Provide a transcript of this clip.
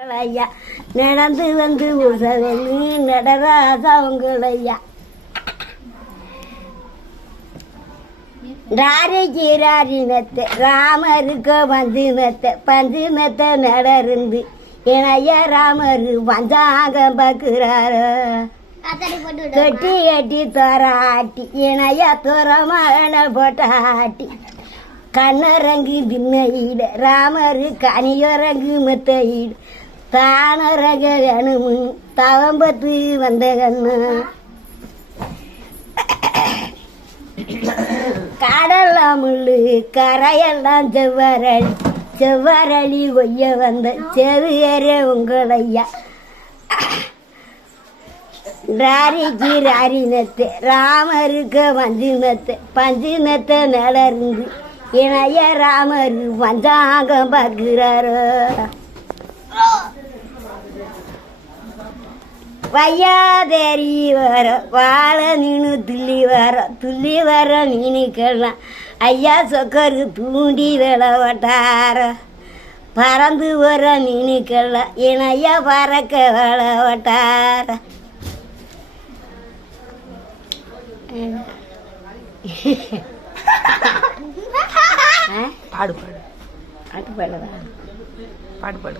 ஐயா நடந்து வந்து உசவனு நடராஜா உங்களையா ராரிக்கு ராரினத்தை ராமருக்கு பஞ்சினத்தை நடருந்து எனையா ராமரு பஞ்சாங்கம் பார்க்கிறாரு தொட்டி கட்டி தோராட்டி எனையா தோரமான போட்டாட்டி கண்ணரங்கு திண்ணையிட ராமரு கனியரங்கு மெத்தையிட தானரக வேணுமு தவம்பத்து வந்த கண்ணு கடலாம் முள்ளு கரையெல்லாம் செவ்வரளி கொய்ய வந்த செவியற உங்களையா ராரிக்கு ராரினத்தை ராமருக்கு பஞ்சினத்தை நடந்து இணைய ராமரு பஞ்சாங்கம் பார்க்கிறாரோ வையாதேரி வர வாழ மீனு துள்ளி வர மீனுக்கெல்லாம் ஐயா சொக்கரு தூண்டி விளவட்டார பறந்து வர மீனுக்கெல்லாம் என் ஐயா பறக்க விளவட்டார பாடு பாடு பாடு பாடுதா பாடு பாடு